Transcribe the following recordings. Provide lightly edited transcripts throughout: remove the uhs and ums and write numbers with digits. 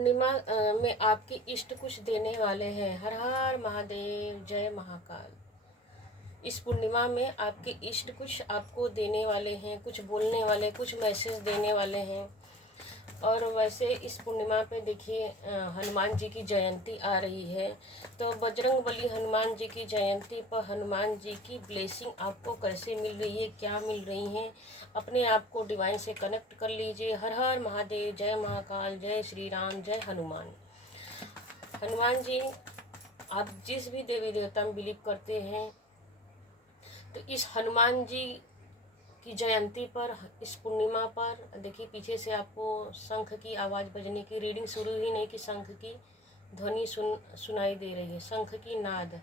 पूर्णिमा में आपके इष्ट कुछ देने वाले हैं। हर हर महादेव, जय महाकाल। इस पूर्णिमा में आपके इष्ट कुछ आपको देने वाले हैं, कुछ बोलने वाले, कुछ मैसेज देने वाले हैं। और वैसे इस पूर्णिमा पे देखिए हनुमान जी की जयंती आ रही है, तो बजरंगबली हनुमान जी की जयंती पर हनुमान जी की ब्लेसिंग आपको कैसे मिल रही है, क्या मिल रही हैं, अपने आप को डिवाइन से कनेक्ट कर लीजिए। हर हर महादेव, जय महाकाल, जय श्री राम, जय हनुमान। हनुमान जी, आप जिस भी देवी देवता में बिलीव करते हैं, तो इस हनुमान जी की जयंती पर, इस पूर्णिमा पर देखिए पीछे से आपको शंख की आवाज़ बजने की, रीडिंग शुरू ही नहीं कि शंख की ध्वनि सुनाई दे रही है, शंख की नाद।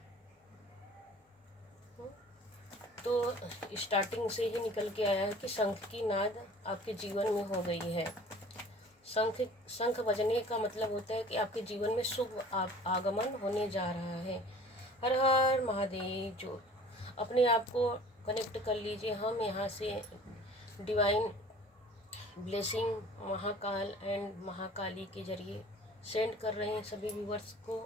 तो स्टार्टिंग से ही निकल के आया है कि शंख की नाद आपके जीवन में हो गई है। शंख बजने का मतलब होता है कि आपके जीवन में शुभ आगमन होने जा रहा है। हर हर महादेव। जो अपने आप को कनेक्ट कर लीजिए। हम यहाँ से divine blessing Mahakal and Mahakali के जरिए सेंड कर रहे हैं सभी व्यूवर्स को।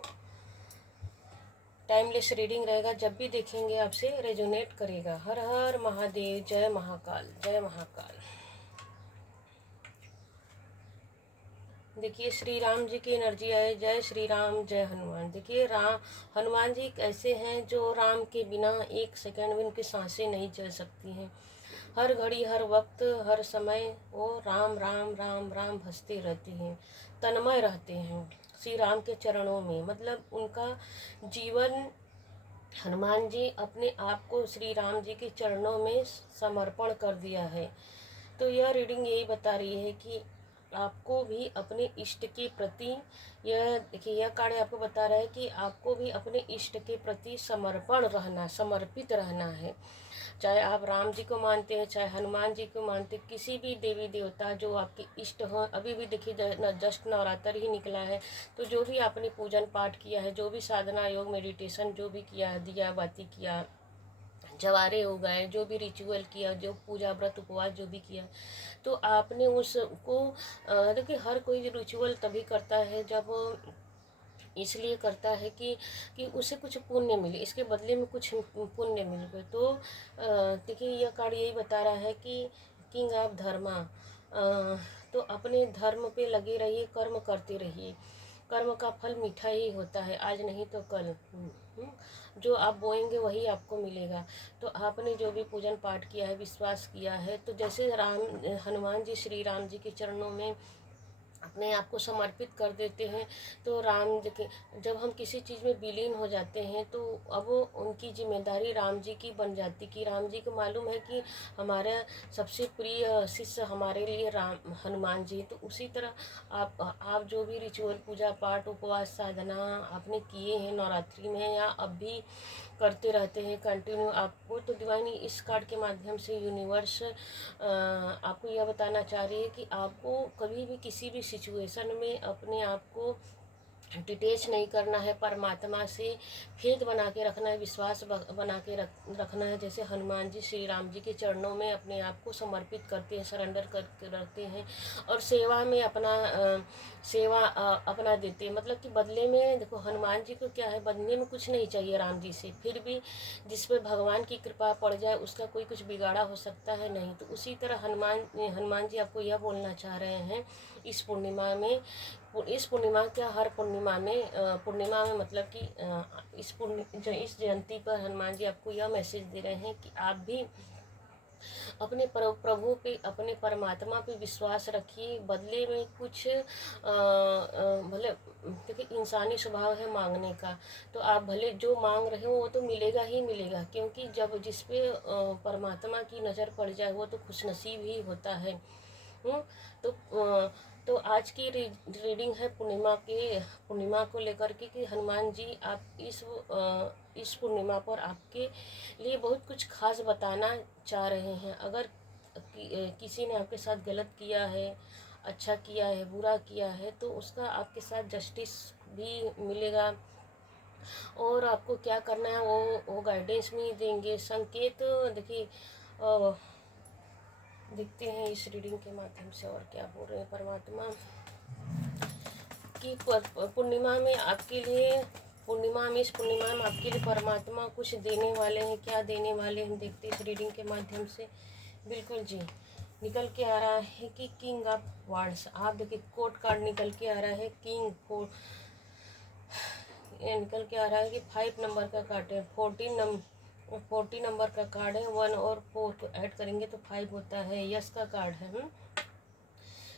टाइमलेस रीडिंग रहेगा, जब भी देखेंगे आपसे रेजोनेट करेगा। हर हर महादेव, जय महाकाल, जय महाकाल। देखिए श्री राम जी की एनर्जी आए। जय श्री राम, जय हनुमान। देखिए हनुमान जी ऐसे हैं जो राम के बिना एक सेकंड में उनकी सांसें नहीं चल सकती हैं। हर घड़ी, हर वक्त, हर समय वो राम राम राम राम भजते रहते हैं, तन्मय रहते हैं श्री राम के चरणों में। मतलब उनका जीवन, हनुमान जी अपने आप को श्री राम जी के चरणों में समर्पण कर दिया है। तो यह रीडिंग यही बता रही है कि आपको भी अपने इष्ट के प्रति, यह देखिए यह कार्ड आपको बता रहा है कि आपको भी अपने इष्ट के प्रति समर्पण रहना, समर्पित रहना है। चाहे आप राम जी को मानते हैं, चाहे हनुमान जी को मानते हैं, किसी भी देवी देवता जो आपके इष्ट हों। अभी भी देखिए जस्ट नवरात्र ही निकला है, तो जो भी आपने पूजन पाठ किया है, जो भी साधना योग मेडिटेशन जो भी किया है, दिया बाती किया, जवारे हो गए, जो भी रिचुअल किया, जो पूजा व्रत उपवास जो भी किया, तो आपने उसको देखिए हर कोई रिचुअल तभी करता है जब, इसलिए करता है कि उसे कुछ पुण्य मिले, इसके बदले में कुछ पुण्य मिल गए। तो देखिए यह कार्ड यही बता रहा है कि किंग ऑफ धर्मा, तो अपने धर्म पे लगे रहिए, कर्म करते रहिए। कर्म का फल मीठा ही होता है, आज नहीं तो कल। जो आप बोएंगे वही आपको मिलेगा। तो आपने जो भी पूजन पाठ किया है, विश्वास किया है, तो जैसे हनुमान जी श्री राम जी के चरणों में अपने आप को समर्पित कर देते हैं, तो राम जी, जब हम किसी चीज़ में विलीन हो जाते हैं, तो अब उनकी जिम्मेदारी राम जी की बन जाती। कि राम जी को मालूम है कि हमारा सबसे प्रिय शिष्य हमारे लिए राम हनुमान जी। तो उसी तरह आप जो भी रिचुअल पूजा पाठ उपवास साधना आपने किए हैं नवरात्रि में, या अब भी करते रहते हैं कंटिन्यू आपको, तो डिवाइन इस कार्ड के माध्यम से यूनिवर्स आपको यह बताना चाह रही है कि आपको कभी भी किसी भी सिचुएशन में अपने आप को डिटेच नहीं करना है, परमात्मा से फेथ बना के रखना है, विश्वास बना के रखना है। जैसे हनुमान जी श्री राम जी के चरणों में अपने आप को समर्पित करते हैं, सरेंडर करके रखते हैं, और सेवा में सेवा अपना देते हैं। मतलब कि बदले में देखो हनुमान जी को क्या है, बदले में कुछ नहीं चाहिए राम जी से, फिर भी जिस पर भगवान की कृपा पड़ जाए उसका कोई कुछ बिगाड़ा हो सकता है नहीं। तो उसी तरह हनुमान जी आपको यह बोलना चाह रहे हैं इस पूर्णिमा में। इस पूर्णिमा क्या, हर पूर्णिमा में मतलब कि इस जयंती पर हनुमान जी आपको यह मैसेज दे रहे हैं कि आप भी अपने प्रभु पे, अपने परमात्मा पे विश्वास रखिए। बदले में कुछ भले देखिए इंसानी स्वभाव है मांगने का, तो आप भले जो मांग रहे हो वो तो मिलेगा ही मिलेगा, क्योंकि जब जिस पे परमात्मा की नज़र पड़ जाए वो तो खुशनसीब ही होता है। तो आज की रीडिंग है पूर्णिमा को लेकर के कि हनुमान जी आप इस पूर्णिमा पर आपके लिए बहुत कुछ खास बताना चाह रहे हैं। अगर किसी ने आपके साथ गलत किया है, अच्छा किया है, बुरा किया है, तो उसका आपके साथ जस्टिस भी मिलेगा, और आपको क्या करना है वो गाइडेंस भी देंगे, संकेत। देखिए देखते हैं इस रीडिंग के माध्यम से और क्या बोल रहे हैं परमात्मा। कि पूर्णिमा में आपके लिए, पूर्णिमा में, इस पूर्णिमा में आपके लिए परमात्मा कुछ देने वाले हैं। क्या देने वाले हैं देखते इस रीडिंग के माध्यम से। बिल्कुल जी, निकल के आ रहा है कि किंग ऑफ वांड्स। आप देखिए कोर्ट कार्ड निकल के आ रहा है, किंग फोर, ये निकल के आ रहा है कि 5 नंबर का कार्ड है, 40 नंबर का कार्ड है। 1 और 4 को ऐड करेंगे तो 5 होता है, यस का कार्ड है।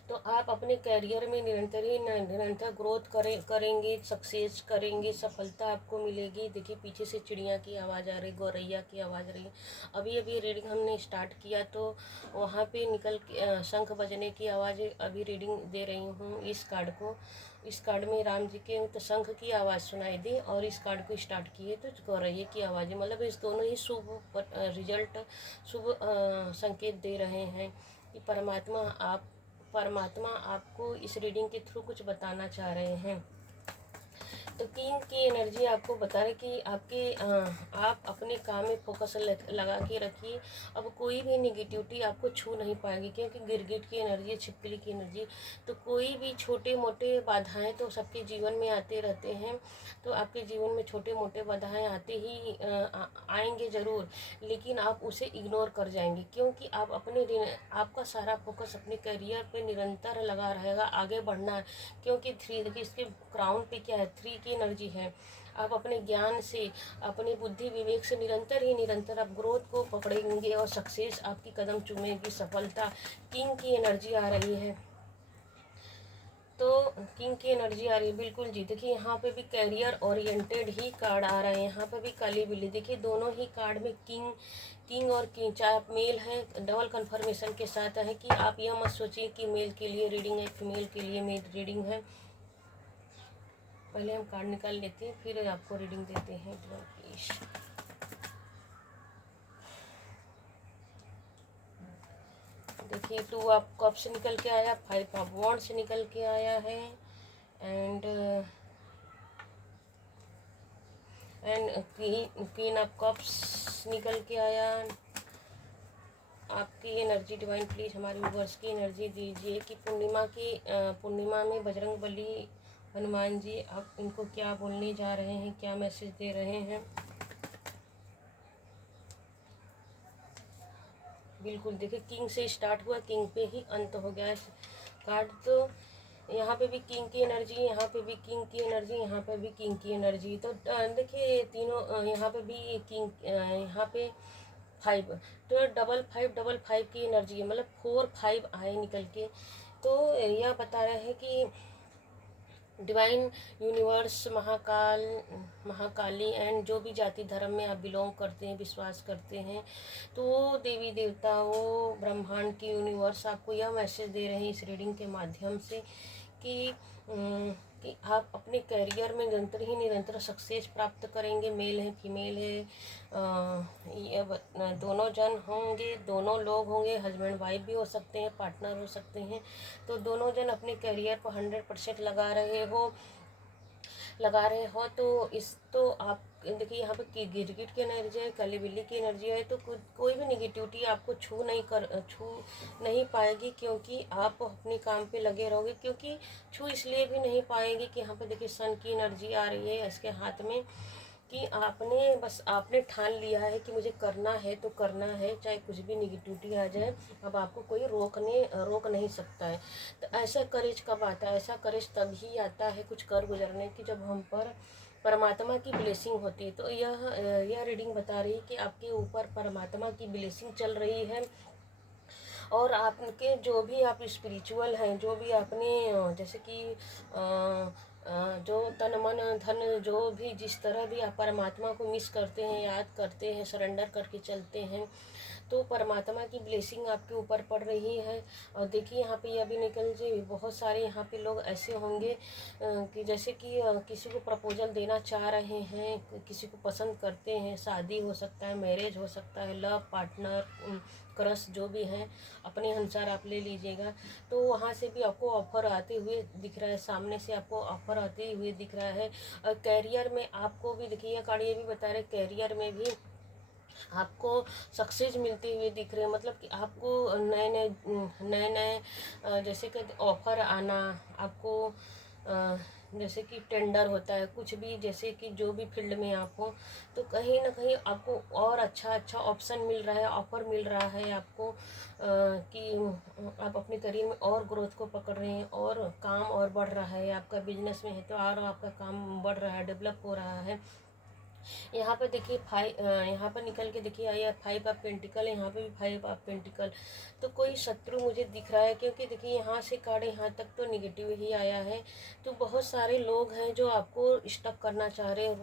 तो आप अपने करियर में निरंतर ग्रोथ करेंगे, सक्सेस करेंगे, सफलता आपको मिलेगी। देखिए पीछे से चिड़िया की आवाज़ आ रही, गौरैया की आवाज़ आ रही है। अभी अभी रीडिंग हमने स्टार्ट किया तो वहाँ पे निकल के शंख बजने की आवाज़ अभी रीडिंग दे रही हूँ इस कार्ड को। इस कार्ड में राम जी के तो शंख की आवाज़ सुनाई दी, और इस कार्ड को स्टार्ट किए तो गौरैया की आवाज़, मतलब इस दोनों ही शुभ रिजल्ट, शुभ संकेत दे रहे हैं कि परमात्मा आपको इस रीडिंग के थ्रू कुछ बताना चाह रहे हैं। तो किंग की एनर्जी आपको बता रहे कि आप अपने काम में फोकस लगा के रखिए। अब कोई भी निगेटिविटी आपको छू नहीं पाएगी, क्योंकि गिरगिट की एनर्जी, छिपकली की एनर्जी, तो कोई भी छोटे मोटे बाधाएं तो सबके जीवन में आते रहते हैं। तो आपके जीवन में छोटे मोटे बाधाएं आते ही आएंगे ज़रूर, लेकिन आप उसे इग्नोर कर जाएंगे, क्योंकि आपका सारा फोकस अपने करियर पे निरंतर लगा रहेगा, आगे बढ़ना है। क्योंकि 3 देखिए इसके क्राउन पे क्या है, 3 की एनर्जी है। आप अपने ज्ञान से, अपनी बुद्धि विवेक से निरंतर आप ग्रोथ को पकड़ेंगे और सक्सेस आपकी कदम चूमेगी, सफलता। किंग की एनर्जी आ रही है, तो किंग की एनर्जी आ रही है। बिल्कुल जी, देखिए यहाँ पे भी कैरियर ओरिएंटेड ही कार्ड आ रहे हैं। यहाँ पे भी काली बिल्ली, देखिए दोनों ही कार्ड में किंग और किंग, चाहे आप मेल हैं, डबल कंफर्मेशन के साथ है कि आप यह मत सोचिए कि मेल के लिए रीडिंग है, फीमेल के लिए मेल रीडिंग है। पहले हम कार्ड निकाल लेते हैं, फिर आपको रीडिंग देते हैं। प्लीज देखिए 2 ऑफ कप्स निकल के आया, 5 ऑफ वॉन्ड्स निकल के आया है, एंड क्वीन ऑफ कप्स निकल के आया। आपकी एनर्जी डिवाइन प्लीज हमारे व्यूअर्स की एनर्जी दीजिए कि पूर्णिमा में बजरंग बली हनुमान जी आप इनको क्या बोलने जा रहे हैं, क्या मैसेज दे रहे हैं। बिल्कुल देखिए किंग से स्टार्ट हुआ, किंग पे ही अंत हो गया कार्ड। तो यहाँ पे भी किंग की एनर्जी, यहाँ पे भी किंग की एनर्जी, यहाँ पे भी किंग की एनर्जी। तो देखिए तीनों, यहाँ पे भी किंग, यहाँ पे 5, तो डबल फाइव की एनर्जी है, मतलब 4-5 आए निकल के। तो यह बता रहे हैं कि डिवाइन यूनिवर्स, महाकाली एंड जो भी जाति धर्म में आप बिलोंग करते हैं, विश्वास करते हैं, तो वो देवी देवता, वो ब्रह्मांड की यूनिवर्स आपको यह मैसेज दे रहे हैं इस रीडिंग के माध्यम से कि आप अपने करियर में निरंतर सक्सेस प्राप्त करेंगे। मेल है, फीमेल है, ये दोनों जन होंगे, दोनों लोग होंगे, हस्बैंड वाइफ भी हो सकते हैं, पार्टनर हो सकते हैं। तो दोनों जन अपने करियर पर 100% लगा रहे हो। तो आप देखिए यहाँ पे गिरगिट की एनर्जी है, काली बिल्ली की एनर्जी है। तो कोई भी निगेटिविटी आपको छू नहीं पाएगी, क्योंकि आप अपने काम पे लगे रहोगे। क्योंकि छू इसलिए भी नहीं पाएगी कि यहाँ पे देखिए सन की एनर्जी आ रही है इसके हाथ में, कि आपने ठान लिया है कि मुझे करना है तो करना है, चाहे कुछ भी निगेटिविटी आ जाए, अब आपको कोई रोक नहीं सकता है। तो ऐसा करेज कब आता है? ऐसा करेज तभी आता है कुछ कर गुजरने की, जब हम पर परमात्मा की ब्लेसिंग होती है। तो यह रीडिंग बता रही है कि आपके ऊपर परमात्मा की ब्लेसिंग चल रही है, और आपके जो भी आप स्पिरिचुअल हैं, जो भी आपने जैसे कि जो तन मन धन, जो भी जिस तरह भी आप परमात्मा को मिस करते हैं, याद करते हैं, सरेंडर करके चलते हैं, तो परमात्मा की ब्लेसिंग आपके ऊपर पड़ रही है। और देखिए यहाँ पे यह भी निकल जाए, बहुत सारे यहाँ पे लोग ऐसे होंगे कि जैसे कि किसी को प्रपोजल देना चाह रहे हैं, किसी को पसंद करते हैं, शादी हो सकता है, मैरिज हो सकता है, लव पार्टनर, क्रश, जो भी है अपने अनुसार आप ले लीजिएगा। तो वहाँ से भी आपको ऑफर आते हुए दिख रहा है, सामने से आपको ऑफर आते हुए दिख रहा है। और कैरियर में आपको भी देखिए, कार्ड ये भी बता रहे कैरियर में भी आपको सक्सेस मिलते हुए दिख रहे हैं। मतलब कि आपको नए नए जैसे कि ऑफर आना, आपको जैसे कि टेंडर होता है, कुछ भी, जैसे कि जो भी फील्ड में आप हो, तो कहीं ना कहीं आपको और अच्छा अच्छा ऑप्शन मिल रहा है, ऑफर मिल रहा है आपको, कि आप अपने करियर में और ग्रोथ को पकड़ रहे हैं, और काम और बढ़ रहा है, आपका बिजनेस में है तो और आपका काम बढ़ रहा है, डेवलप हो रहा है। यहाँ पर देखिए यहाँ पर निकल के देखिए आया 5 ऑफ पेंटिकल, यहाँ पे भी 5 ऑफ पेंटिकल। तो कोई शत्रु मुझे दिख रहा है, क्योंकि देखिए यहाँ से कार्ड यहाँ तक तो निगेटिव ही आया है। तो बहुत सारे लोग हैं जो आपको स्टक करना चाह रहे हैं,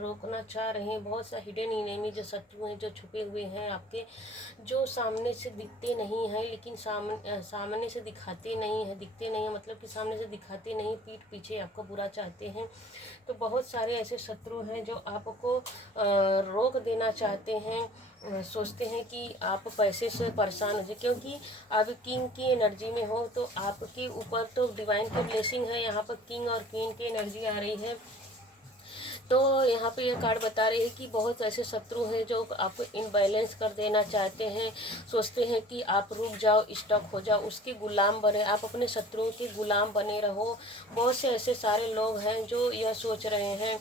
रोकना चाह रहे हैं। बहुत सा हिडन एनिमी जो शत्रु हैं, जो छुपे हुए हैं आपके, जो सामने से दिखते नहीं हैं, लेकिन सामने से दिखाते नहीं हैं, दिखते नहीं हैं मतलब कि सामने से दिखाते नहीं, पीठ पीछे आपका बुरा चाहते हैं। तो बहुत सारे ऐसे शत्रु हैं जो आपको रोक देना चाहते हैं, सोचते हैं कि आप पैसे से परेशान हो जाए, क्योंकि आप किंग की एनर्जी में हो, तो आपके ऊपर तो डिवाइन की ब्लेसिंग है। यहाँ पर किंग और क्वीन की एनर्जी आ रही है। तो यहाँ पे ये कार्ड बता रहे हैं कि बहुत ऐसे शत्रु हैं जो आपको इनबैलेंस कर देना चाहते हैं, सोचते हैं कि आप रुक जाओ, स्टक हो जाओ, उसके गुलाम बने, आप अपने शत्रुओं के गुलाम बने रहो। बहुत से ऐसे सारे लोग हैं जो यह सोच रहे हैं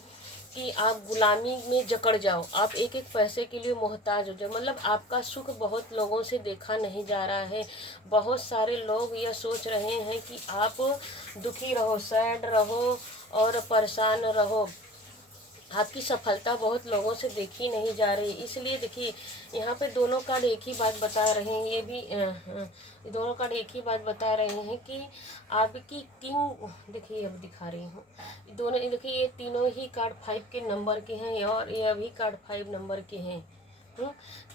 कि आप गुलामी में जकड़ जाओ, आप एक एक पैसे के लिए मोहताज हो जाओ। मतलब आपका सुख बहुत लोगों से देखा नहीं जा रहा है। बहुत सारे लोग यह सोच रहे हैं कि आप दुखी रहो, सैड रहो और परेशान रहो। आपकी सफलता बहुत लोगों से देखी नहीं जा रही, इसलिए देखिए यहाँ पे दोनों कार्ड एक ही बात बता रहे हैं। ये भी दोनों कार्ड एक ही बात बता रहे हैं कि आपकी किंग, देखिए अब दिखा रही हूँ, दोनों देखिए ये तीनों ही कार्ड 5 के नंबर के हैं, और ये भी कार्ड 5 नंबर के हैं।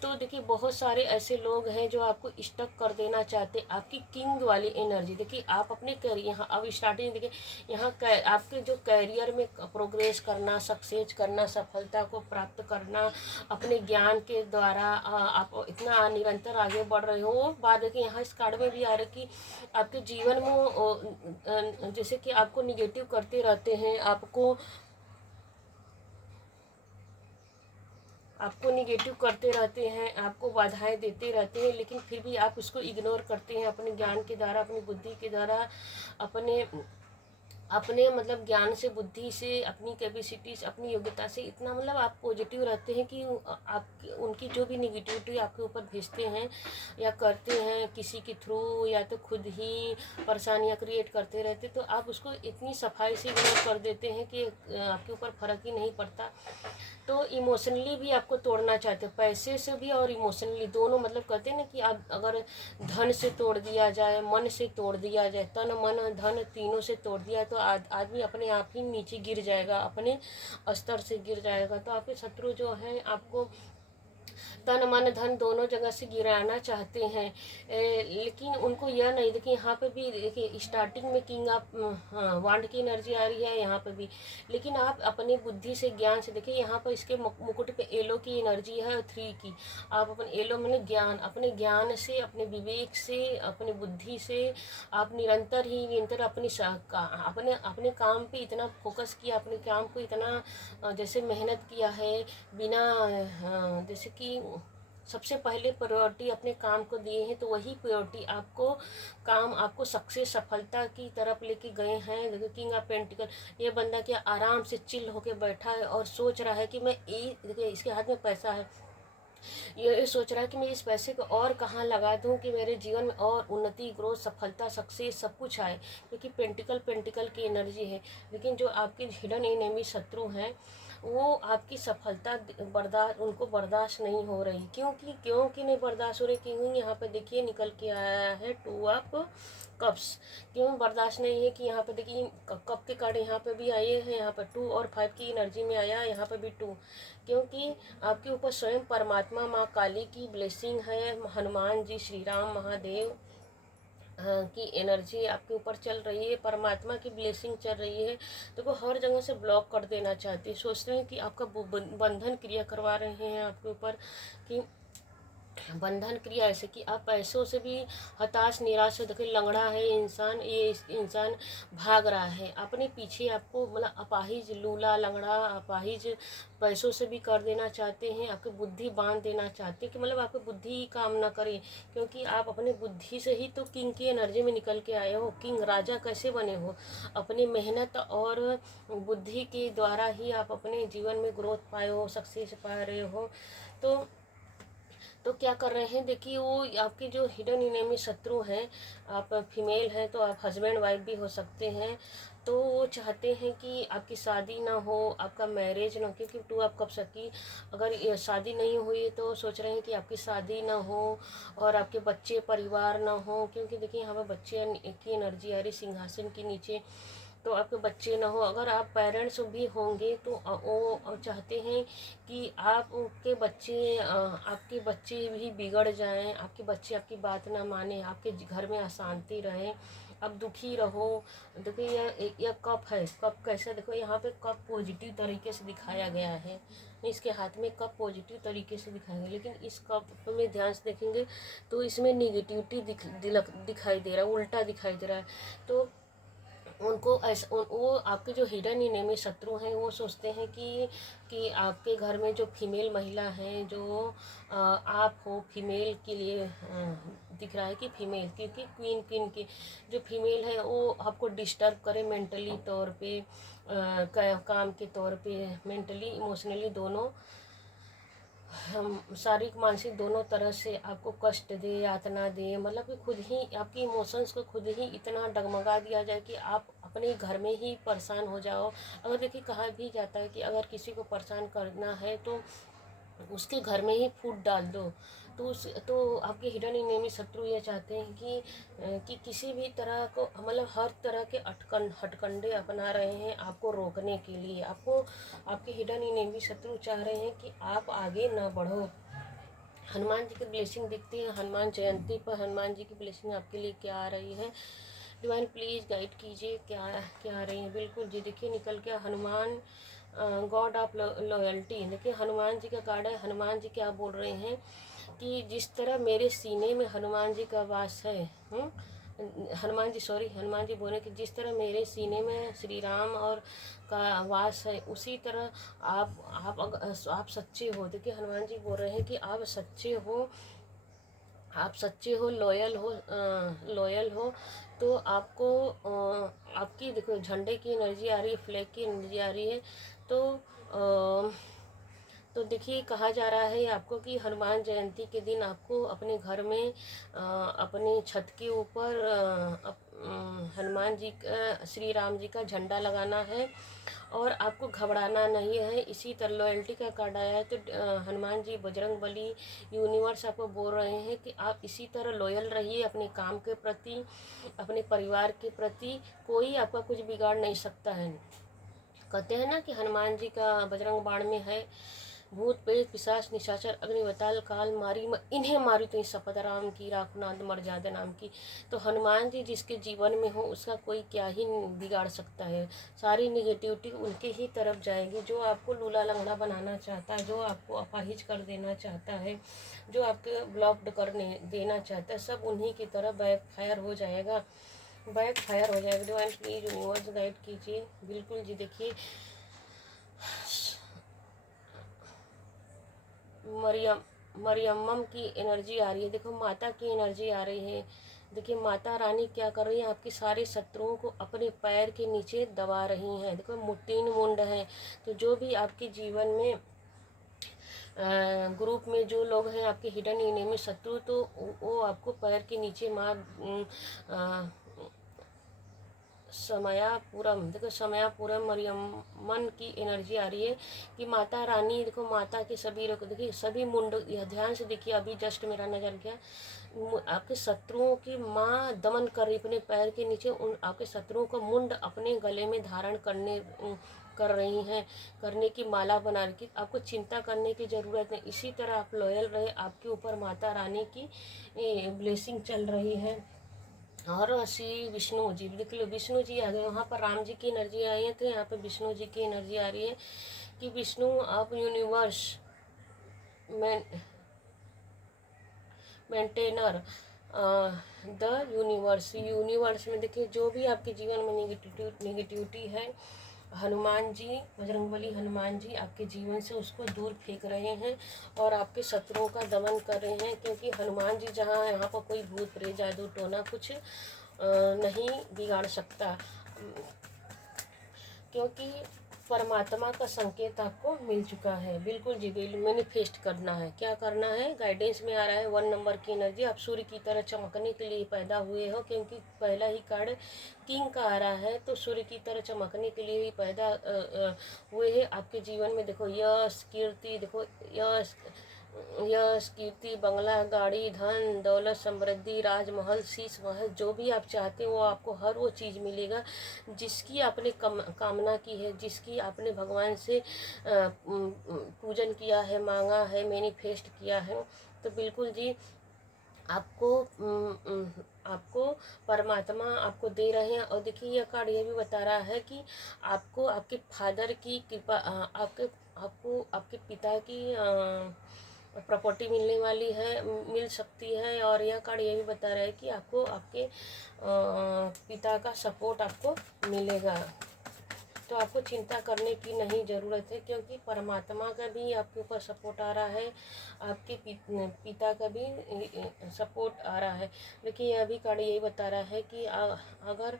तो देखिए बहुत सारे ऐसे लोग हैं जो आपको स्टक कर देना चाहते हैं, आपकी किंग वाली एनर्जी। देखिए आप अपने करियर, यहाँ अब स्टार्टिंग देखिए यहाँ आपके जो करियर में प्रोग्रेस करना, सक्सेस करना, सफलता को प्राप्त करना, अपने ज्ञान के द्वारा आप इतना निरंतर आगे बढ़ रहे हो। वो बात देखिए यहाँ इस कार्ड में भी आ रहा है कि आपके जीवन में जैसे कि आपको निगेटिव करते रहते हैं, आपको निगेटिव करते रहते हैं, आपको बाधाएं देते रहते हैं, लेकिन फिर भी आप उसको इग्नोर करते हैं अपने ज्ञान के द्वारा, अपनी बुद्धि के द्वारा, अपने अपने मतलब ज्ञान से, बुद्धि से, अपनी कैपेसिटी से, अपनी योग्यता से इतना मतलब आप पॉजिटिव रहते हैं कि आप उनकी जो भी निगेटिविटी आपके ऊपर भेजते हैं या करते हैं किसी के थ्रू, या तो खुद ही परेशानियां क्रिएट करते रहते, तो आप उसको इतनी सफाई से इग्नोर कर देते हैं कि आपके ऊपर फ़र्क ही नहीं पड़ता। तो इमोशनली भी आपको तोड़ना चाहते हो, पैसे से भी और इमोशनली दोनों। मतलब कहते हैं ना कि आप अगर धन से तोड़ दिया जाए, मन से तोड़ दिया जाए, तन मन धन तीनों से तोड़ दिया तो आदमी अपने आप ही नीचे गिर जाएगा, अपने स्तर से गिर जाएगा। तो आपके शत्रु जो हैं आपको तन मन धन दोनों जगह से गिराना चाहते हैं, लेकिन उनको यह नहीं। देखिए यहाँ पे भी देखिए स्टार्टिंग में किंग ऑफ वांड की एनर्जी आ रही है यहाँ पे भी, लेकिन आप अपनी बुद्धि से, ज्ञान से, देखिए यहाँ पर इसके मुकुट पे एलो की एनर्जी है और 3 की। आप अपने एलो मैंने ज्ञान, अपने ज्ञान से, अपने विवेक से, अपनी बुद्धि से आप निरंतर अपने अपने काम पे इतना फोकस किया, अपने काम को इतना जैसे मेहनत किया है, बिना जैसे कि सबसे पहले प्रायोरिटी अपने काम को दिए हैं, तो वही प्रायोरिटी आपको सक्सेस, सफलता की तरफ लेके गए हैं। देखो किंग ऑफ पेंटिकल, ये बंदा क्या आराम से चिल होके बैठा है और सोच रहा है कि मैं देखिए इसके हाथ में पैसा है, ये सोच रहा है कि मैं इस पैसे को और कहाँ लगा दूँ कि मेरे जीवन में और उन्नति, ग्रोथ, सफलता, सक्सेस सब कुछ आए, क्योंकि पेंटिकल की एनर्जी है। लेकिन जो आपके हिडन एनिमी शत्रु हैं, वो आपकी सफलता उनको बर्दाश्त नहीं हो रही। क्योंकि नहीं बर्दाश्त हो रही, क्योंकि यहाँ पे देखिए निकल के आया है 2 ऑफ कप्स। क्यों बर्दाश्त नहीं है कि यहाँ पे देखिए कप के कार्ड यहाँ पे भी आए हैं, यहाँ पर 2 और 5 की एनर्जी में आया, यहाँ पे भी 2, क्योंकि आपके ऊपर स्वयं परमात्मा माँ काली की ब्लेसिंग है, हनुमान जी, श्री राम, महादेव की एनर्जी आपके ऊपर चल रही है, परमात्मा की ब्लेसिंग चल रही है। तो वो हर जगह से ब्लॉक कर देना चाहते हैं, सोचते हैं कि आपका बंधन क्रिया करवा रहे हैं आपके ऊपर कि बंधन क्रिया, ऐसे कि आप पैसों से भी हताश निराश हो। देखिए लंगड़ा है इंसान, ये इंसान भाग रहा है अपने पीछे, आपको मतलब अपाहिज, लूला लंगड़ा अपाहिज पैसों से भी कर देना चाहते हैं, आपकी बुद्धि बांध देना चाहते हैं कि मतलब आपकी बुद्धि ही काम ना करे, क्योंकि आप अपने बुद्धि से ही तो किंग की एनर्जी में निकल के आए हो। किंग राजा कैसे बने हो? अपनी मेहनत और बुद्धि के द्वारा ही आप अपने जीवन में ग्रोथ पाए हो, सक्सेस पा रहे हो। तो क्या कर रहे हैं, देखिए वो आपके जो हिडन इनेमी शत्रु हैं, आप फीमेल हैं तो आप हस्बैंड वाइफ भी हो सकते हैं, तो वो चाहते हैं कि आपकी शादी ना हो, आपका मैरिज ना हो, क्योंकि टू आप कब सकी, अगर ये शादी नहीं हुई तो सोच रहे हैं कि आपकी शादी ना हो और आपके बच्चे परिवार ना हो, क्योंकि देखिए यहाँ पर बच्चे की एनर्जी आ रही सिंहासन के नीचे, तो आपके बच्चे ना हो। अगर आप पेरेंट्स भी होंगे तो वो चाहते हैं कि आपके बच्चे भी बिगड़ जाएं, आपके बच्चे आपकी बात ना माने, आपके घर में अशांति रहे, आप दुखी रहो। देखिए यह कप है, कप कैसा, देखो यहाँ पे कप पॉजिटिव तरीके से दिखाया गया है, इसके हाथ में कप पॉजिटिव तरीके से दिखाया गया, लेकिन इस कप में ध्यान से देखेंगे तो इसमें निगेटिविटी दिखाई दे रहा है, उल्टा दिखाई दे रहा है। तो उनको ऐसा वो आपके जो हिडन इनेमी शत्रु हैं वो सोचते हैं कि आपके घर में जो फीमेल महिला हैं, जो आप हो फीमेल के लिए दिख रहा है कि फीमेल, क्योंकि क्वीन क्वीन की जो फीमेल है वो आपको डिस्टर्ब करे मेंटली तौर पे, काम के तौर पे, मेंटली इमोशनली दोनों, हम शारीरिक मानसिक दोनों तरह से आपको कष्ट दे, यातना दे, मतलब कि खुद ही आपकी इमोशंस को खुद ही इतना डगमगा दिया जाए कि आप अपने घर में ही परेशान हो जाओ। अगर देखिए कहा भी जाता है कि अगर किसी को परेशान करना है तो उसके घर में ही फूट डाल दो। तो आपके हिडन इनेमी शत्रु ये चाहते हैं कि किसी भी तरह को, मतलब हर तरह के हटकंडे अपना रहे हैं आपको रोकने के लिए। आपके हिडन इनेमी शत्रु चाह रहे हैं कि आप आगे ना बढ़ो। हनुमान जी की ब्लेसिंग दिखती है, हनुमान जयंती पर हनुमान जी की ब्लेसिंग आपके लिए क्या आ रही है? डिवाइन प्लीज़ गाइड कीजिए, क्या क्या आ रही है? बिल्कुल जी, देखिए निकल के हनुमान, गॉड ऑफ लॉयल्टी। देखिए हनुमान जी का कार्ड है। हनुमान जी क्या बोल रहे हैं कि जिस तरह मेरे सीने में हनुमान जी का वास है, हनुमान जी बोले कि जिस तरह मेरे सीने में श्री राम और का वास है, उसी तरह आप सच्चे हो। देखिए हनुमान जी बोल रहे हैं कि आप सच्चे हो, लॉयल हो, तो आपको आपकी देखो झंडे की एनर्जी आ रही है, फ्लैग की एनर्जी आ रही है। तो तो देखिए कहा जा रहा है आपको कि हनुमान जयंती के दिन आपको अपने घर में अपने छत के ऊपर हनुमान जी का, श्री राम जी का झंडा लगाना है और आपको घबराना नहीं है। इसी तरह लॉयल्टी का कार्ड आया है, तो हनुमान जी, बजरंग बली, यूनिवर्स आपको बोल रहे हैं कि आप इसी तरह लॉयल रहिए अपने काम के प्रति, अपने परिवार के प्रति, कोई आपका कुछ बिगाड़ नहीं सकता है। कहते हैं ना कि हनुमान जी का बजरंग बाण में है, भूत प्रेत पिशाच निशाचर अग्नि बताल काल मारी, इन्हें मारी तो शपथ राम की, राखनाद मर्यादा नाम की। तो हनुमान जी जिसके जीवन में हो उसका कोई क्या ही बिगाड़ सकता है। सारी निगेटिविटी उनके ही तरफ जाएगी। जो आपको लूला लंगड़ा बनाना चाहता है, जो आपको अपाहिज कर देना चाहता है, जो आपके ब्लॉक्ड करने देना चाहता है, सब उन्हीं की तरफ बैक फायर हो जाएगा, बैक फायर हो जाएगा। डिवाइन प्लीज यूनिवर्स गाइड कीजिए। बिल्कुल जी, देखिए मरियम्मम की एनर्जी आ रही है, देखो माता की एनर्जी आ रही है। देखिए माता रानी क्या कर रही है, आपके सारे शत्रुओं को अपने पैर के नीचे दबा रही हैं। देखो 3 मुंड हैं, तो जो भी आपके जीवन में ग्रुप में जो लोग हैं आपके हिडन इनेमी शत्रु, तो वो आपको पैर के नीचे समयापुरम, देखो समयापुरम मरियम्मन की एनर्जी आ रही है कि माता रानी, देखो माता के सभी लोग, देखिए सभी मुंड, यह ध्यान से देखिए, अभी जस्ट मेरा नजर गया, आपके शत्रुओं की माँ दमन कर रही अपने पैर के नीचे, उन आपके शत्रुओं को मुंड अपने गले में धारण कर रही हैं, करने की माला बना रही। आपको चिंता करने की ज़रूरत नहीं, इसी तरह आप लॉयल रहे, आपके ऊपर माता रानी की ब्लेसिंग चल रही है। और श्री विष्णु जी, देख लो विष्णु जी आ गए, वहाँ पर राम जी की एनर्जी आई है, तो यहाँ पे विष्णु जी की एनर्जी आ रही है कि विष्णु आप यूनिवर्स में मेंटेनर द यूनिवर्स में देखिए जो भी आपके जीवन में निगेटिविटी है, हनुमान जी, बजरंगबली हनुमान जी आपके जीवन से उसको दूर फेंक रहे हैं और आपके शत्रुओं का दमन कर रहे हैं, क्योंकि हनुमान जी जहाँ यहाँ पर कोई भूत प्रेत जादू टोना कुछ नहीं बिगाड़ सकता, क्योंकि परमात्मा का संकेत आपको मिल चुका है। बिल्कुल जी, मैनिफेस्ट करना है, क्या करना है, गाइडेंस में आ रहा है 1 नंबर की एनर्जी। आप सूर्य की तरह चमकने के लिए पैदा हुए हो, क्योंकि पहला ही कार्ड किंग का आ रहा है, तो सूर्य की तरह चमकने के लिए ही पैदा हुए हैं। आपके जीवन में देखो यश कीर्ति, देखो यश कीर्ति, बंगला, गाड़ी, धन दौलत, समृद्धि, राजमहल, शीश महल, जो भी आप चाहते हो वो आपको हर वो चीज़ मिलेगा जिसकी आपने कामना की है, जिसकी आपने भगवान से पूजन किया है, मांगा है, मैनिफेस्ट किया है। तो बिल्कुल जी आपको परमात्मा आपको दे रहे हैं। और देखिए यह कार्ड ये भी बता रहा है कि आपको आपके फादर की कृपा, आपको आपके पिता की प्रॉपर्टी मिलने वाली है, मिल सकती है। और यह कार्ड ये भी बता रहा है कि आपको आपके पिता का सपोर्ट आपको मिलेगा, तो आपको चिंता करने की नहीं ज़रूरत है, क्योंकि परमात्मा का भी आपके ऊपर सपोर्ट आ रहा है, आपके पिता का भी सपोर्ट आ रहा है। देखिए यह भी कार्ड यही बता रहा है कि अगर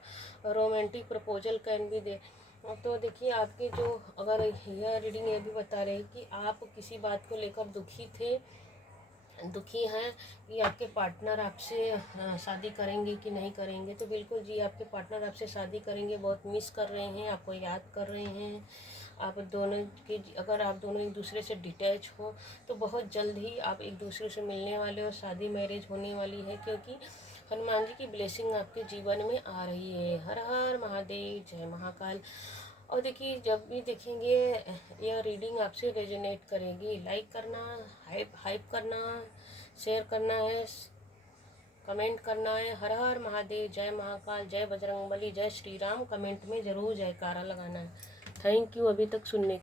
रोमांटिक प्रपोजल कैन भी दे, तो देखिए आपके जो, अगर यह रीडिंग ये भी बता रहे हैं कि आप किसी बात को लेकर दुखी हैं कि आपके पार्टनर आपसे शादी करेंगे कि नहीं करेंगे, तो बिल्कुल जी आपके पार्टनर आपसे शादी करेंगे। बहुत मिस कर रहे हैं, आपको याद कर रहे हैं। आप दोनों के, अगर आप दोनों एक दूसरे से डिटैच हो तो बहुत जल्द ही आप एक दूसरे से मिलने वाले और शादी मैरिज होने वाली है, क्योंकि हनुमान जी की ब्लेसिंग आपके जीवन में आ रही है। हर हर महादेव, जय महाकाल। और देखिए जब भी देखेंगे यह रीडिंग आपसे रेजोनेट करेगी, लाइक करना, हाइप करना, शेयर करना है, कमेंट करना है। हर हर महादेव, जय महाकाल, जय बजरंगबली, जय श्री राम कमेंट में ज़रूर जयकारा लगाना है। थैंक यू अभी तक सुनने